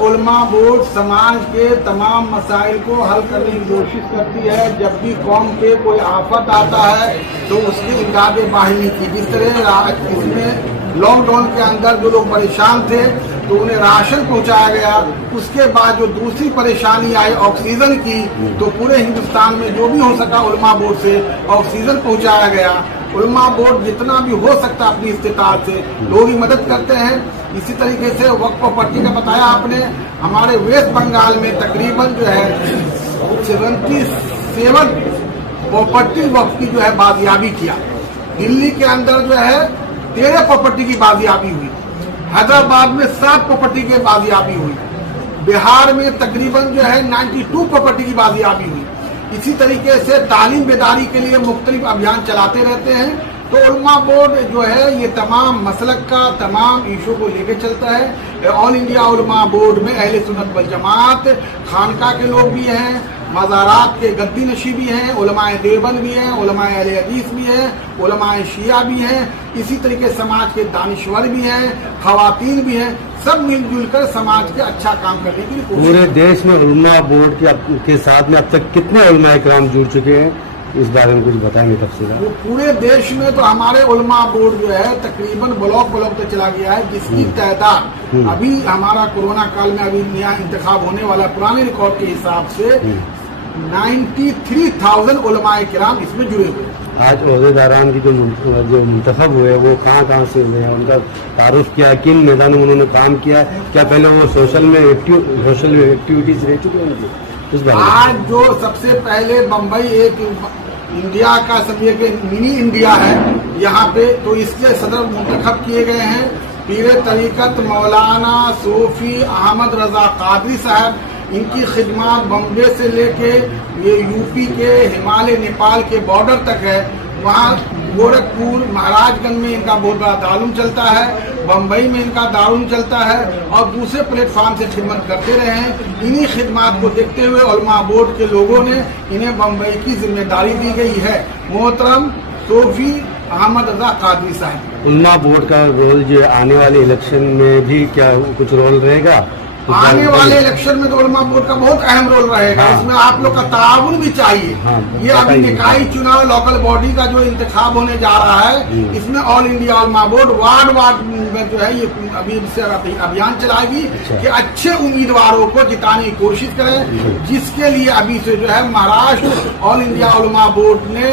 उलमा बोर्ड समाज के तमाम मसाइल को हल करने की कोशिश करती है। जब भी कौम पे कोई आफत आता है तो उसकी इमदाद बाहिनी की, जिस तरह इसमें लॉकडाउन के अंदर जो लोग परेशान थे तो उन्हें राशन पहुंचाया गया। उसके बाद जो दूसरी परेशानी आई ऑक्सीजन की, तो पूरे हिंदुस्तान में जो भी हो सका उलमा बोर्ड से ऑक्सीजन पहुंचाया गया। उलमा बोर्ड जितना भी हो सकता अपनी इस्तिताअत से लोगों की मदद करते हैं। इसी तरीके से वक्फ प्रॉपर्टी का बताया आपने, हमारे वेस्ट बंगाल में तकरीबन जो है 77 प्रॉपर्टी वक्फ की जो है बाजियाबी किया। दिल्ली के अंदर जो है 13 प्रॉपर्टी की बाजियाबी हुई, हैदराबाद में 7 प्रॉपर्टी की बाजियाबी हुई, बिहार में तकरीबन जो है 92 प्रॉपर्टी की बाजियाबी हुई। इसी तरीके से तालीम बेदारी के लिए मुख्तलिफ अभियान चलाते रहते हैं। तो उलमा बोर्ड जो है ये तमाम मसलक का तमाम इशू को लेकर चलता है। ऑल इंडिया उलमा बोर्ड में अहले सुन्नत वल जमात, खानका के लोग भी हैं, मज़ारात के गद्दी नशी भी हैं, उलमाए देवबंद भी हैं, उलमाए अहले हदीस भी हैं, उलमाए शिया भी हैं, इसी तरीके समाज के दानिश्वर भी हैं, खवातीन भी हैं। सब मिलजुल कर समाज के अच्छा काम करने की कोशिश। पूरे देश में उलमा बोर्ड के साथ में अब तक कितने उलमा इकराम जुड़ चुके हैं, इस बारे में कुछ बताएंगे तफसील? वो पूरे देश में तो हमारे उलमा बोर्ड जो है तकरीबन ब्लॉक तक चला गया है, जिसकी तादाद अभी हमारा कोरोना काल में अभी नया इंतखाब होने वाला पुराने रिकॉर्ड के हिसाब से 93,000 उलमाए किराम इसमें जुड़े हुए हैं। आज ओहदेदारान की जो मुंतखब हुए वो कहाँ से हुए हैं, उनका तारुफ किया, किन मैदानों में उन्होंने काम किया, क्या पहले वो सोशल एक्टिविटीज रह चुके हैं? आज जो सबसे पहले बम्बई एक इंडिया का समझिए कि मिनी इंडिया है यहाँ पे, तो इसके सदर मुंतखब किए गए हैं पीर तरीकत मौलाना सूफी अहमद रजा कादरी साहब। इनकी खिदमत बम्बे से लेके ये यूपी के हिमालय नेपाल के बॉर्डर तक है। वहाँ गोरखपुर महाराजगंज में इनका बहुत बड़ा दारुल चलता है, बम्बई में इनका दारुल चलता है और दूसरे प्लेटफॉर्म से खिदमत करते रहे हैं। इन्हीं खिदमत को देखते हुए उलमा बोर्ड के लोगों ने इन्हें बम्बई की जिम्मेदारी दी गई है। मोहतरम सूफी अहमद रजा कादरी साहब। उलमा बोर्ड का रोल जो आने वाले इलेक्शन में भी क्या कुछ रोल रहेगा? आने वाले इलेक्शन में तो उलमा बोर्ड का बहुत अहम रोल रहेगा। इसमें आप लोग का ताउन भी चाहिए। ये अभी निकाय चुनाव लोकल बॉडी का जो इंतखाब होने जा रहा है, इसमें ऑल इंडिया उलमा बोर्ड वार्ड में जो है ये अभी से अभियान चलाएगी कि अच्छे उम्मीदवारों को जिताने की कोशिश करें, जिसके लिए अभी से जो है महाराष्ट्र ऑल इंडिया उलमा बोर्ड ने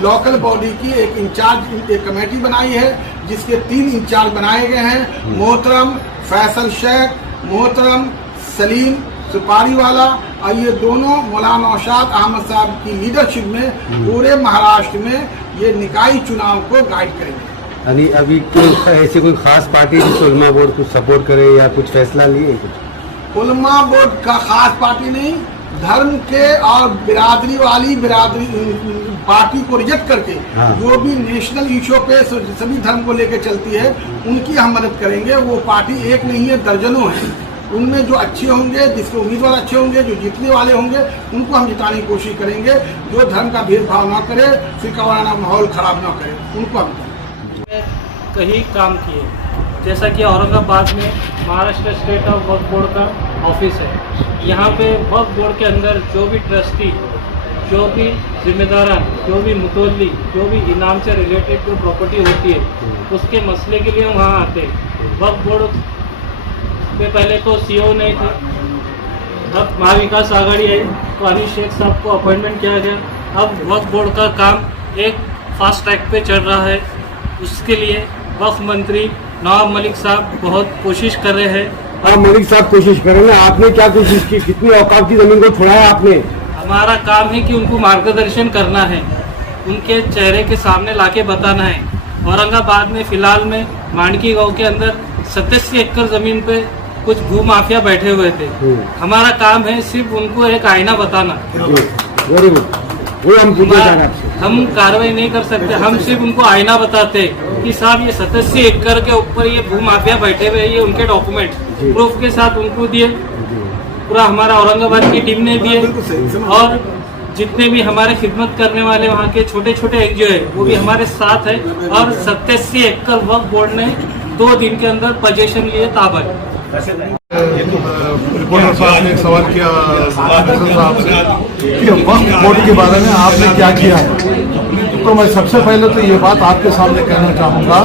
लोकल बॉडी की एक कमेटी बनाई है, जिसके 3 इंचार्ज बनाए गए हैं। मोहतरम फैसल शेख, मोहतरम सलीम सुपारी वाला और ये दोनों मौलाना नौशाद अहमद साहब की लीडरशिप में पूरे महाराष्ट्र में ये निकाय चुनाव को गाइड करेंगे। अभी ऐसी कोई खास पार्टी जिस उलमा बोर्ड को सपोर्ट करे या कुछ फैसला लिए कुछ? उलमा बोर्ड का खास पार्टी नहीं, धर्म के और बिरादरी वाली पार्टी को रिजेक्ट करके जो भी नेशनल इशू पे सभी धर्म को लेकर चलती है उनकी हम मदद करेंगे। वो पार्टी एक नहीं है, दर्जनों है। उनमें जो अच्छे होंगे, जिसके उम्मीदवार अच्छे होंगे, जो जीतने वाले होंगे, उनको हम जिताने की कोशिश करेंगे। जो धर्म का भेदभाव न करे, फिर वाराना माहौल खराब न करे, उनको हम कहीं काम किए। जैसा कि औरंगाबाद में Maharashtra state of Waqf board का ऑफिस है। यहाँ पे वक्फ बोर्ड के अंदर जो भी ट्रस्टी, जो भी जिम्मेदारान, जो भी मुतवल्ली, जो भी इनाम से रिलेटेड जो प्रॉपर्टी होती है, उसके मसले के लिए वहाँ आते हैं। वक्फ बोर्ड में पहले तो सीईओ नहीं थे, अब महाविकास आघाड़ी आई तो अनिल शेख साहब को अपॉइंटमेंट किया गया। अब वक्फ बोर्ड का काम एक फास्ट ट्रैक पे चल रहा है। उसके लिए वक्फ मंत्री नवाब मलिक साहब बहुत कोशिश कर रहे हैं। हाँ, मलिक साहब कोशिश कर रहे हैं। आपने क्या कोशिश की? कितनी औकात की जमीन को छुड़ाया आपने? हमारा काम है कि उनको मार्गदर्शन करना है, उनके चेहरे के सामने लाके बताना है। औरंगाबाद में फिलहाल में मांडकी गांव के अंदर 87 एकड़ जमीन पे कुछ भू माफिया बैठे हुए थे। हमारा काम है सिर्फ उनको एक आईना बताना। Very good. वो हम कार्रवाई नहीं कर सकते, हम सिर्फ उनको आईना बताते कि साहब ये 87 एकड़ के ऊपर ये भू माफिया बैठे हुए, ये उनके डॉक्यूमेंट प्रूफ के साथ उनको दिए। पूरा हमारा औरंगाबाद की टीम ने दिए और जितने भी हमारे खिदमत करने वाले वहाँ के छोटे छोटे एनजीओ है वो भी हमारे साथ है। और 87 एकड़ वक्फ बोर्ड ने 2 दिन के अंदर पोजीशन लिए ताबड़। रिपोर्टर साहब ने एक सवाल किया साहब से कि वक्फ बोर्ड के बारे में आपने क्या किया है, तो मैं सबसे पहले तो ये बात आपके सामने कहना चाहूँगा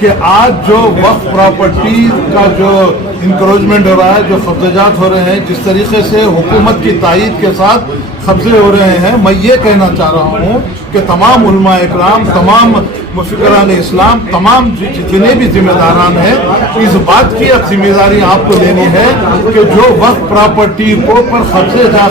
कि आज जो वक्फ प्रॉपर्टी का जो इंक्रोचमेंट हो रहा है, जो कब्जात हो रहे हैं, जिस तरीके से हुकूमत की तायीद के साथ कब्जे हो रहे हैं, मैं ये कहना चाह रहा हूँ कि तमाम उलमा इकराम, तमाम मुफक्किरान इस्लाम, तमाम जितने भी जिम्मेदारान हैं, इस बात की अब जिम्मेदारी आपको लेनी है कि जो वक्फ प्रॉपर्टी को पर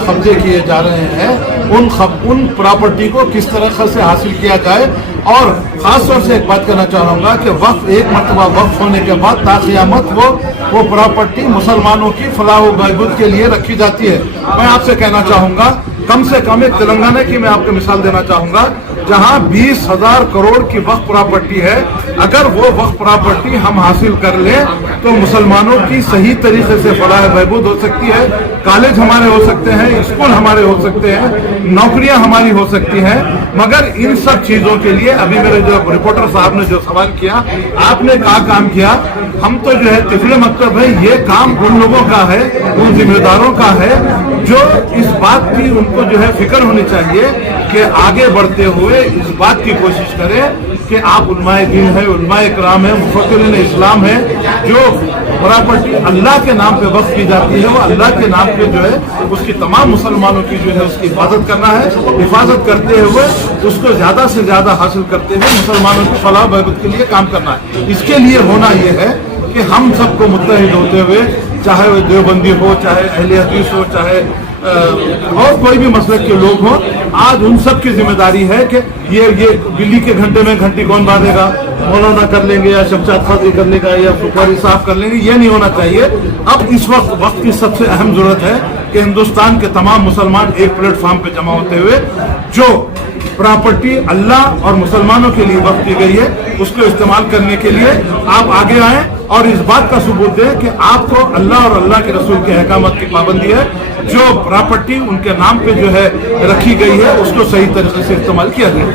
कब्जे किए जा रहे हैं, उन प्रॉपर्टी को किस तरह से हासिल किया जाए। और ख़ास तौर से एक बात कहना चाहूँगा कि वक्फ एक मरतबा वक्फ होने के बाद ताक़ियामत वो प्रॉपर्टी मुसलमानों की फलाह व बहबूद के लिए रखी जाती है। मैं आपसे कहना चाहूँगा, कम से कम एक तेलंगाना की मैं आपको मिसाल देना चाहूँगा, जहाँ 20,000 करोड़ की वक्फ प्रॉपर्टी है, अगर वो वक्फ प्रॉपर्टी हम हासिल कर लें तो मुसलमानों की सही तरीके से फलाह बहबूद हो सकती है, कॉलेज हमारे हो सकते हैं, स्कूल हमारे हो सकते हैं, नौकरियां हमारी हो सकती हैं। मगर इन सब चीज़ों के लिए अभी मेरे जो रिपोर्टर साहब ने जो सवाल किया, आपने क्या काम किया, हम तो जो है तिफले मकतब है, ये काम उन लोगों का है, उन जिम्मेदारों का है जो इस बात की उनको जो है फिक्र होनी चाहिए कि आगे बढ़ते हुए इस बात की कोशिश करें कि आप उलमाए दीन है, उलमाए इकराम है, मुफक्किरीन इस्लाम है, जो प्रॉपर्टी अल्लाह के नाम पे वक्फ की जाती है, वो अल्लाह के नाम पे जो है उसकी तमाम मुसलमानों की जो है उसकी हिफाजत करना है, हिफाजत करते हुए उसको ज्यादा से ज्यादा हासिल करते हुए मुसलमानों की फलाह बहबूद के लिए काम करना है। इसके लिए होना यह है कि हम सबको मुत्तहिद होते हुए, चाहे वो देवबंदी हो, चाहे अहले हदीस हो, चाहे और कोई भी मसलक के लोग हों, आज उन सब की जिम्मेदारी है कि ये बिल्ली के घंटे में घंटी कौन बांधेगा, मौलाना कर लेंगे या शमशाद खादी कर लेगा या फुकारी साहब कर लेंगे, ये नहीं होना चाहिए। अब इस वक्त की सबसे अहम जरूरत है कि हिंदुस्तान के तमाम मुसलमान एक प्लेटफॉर्म पे जमा होते हुए जो प्रॉपर्टी अल्लाह और मुसलमानों के लिए वक्त की गई है उसको इस्तेमाल करने के लिए आप आगे आएं और इस बात का सबूत दें कि आपको अल्लाह और अल्लाह के रसूल के अहकामात की पाबंदी है। जो प्रॉपर्टी उनके नाम पे जो है रखी गई है उसको सही तरीके से इस्तेमाल किया जाए।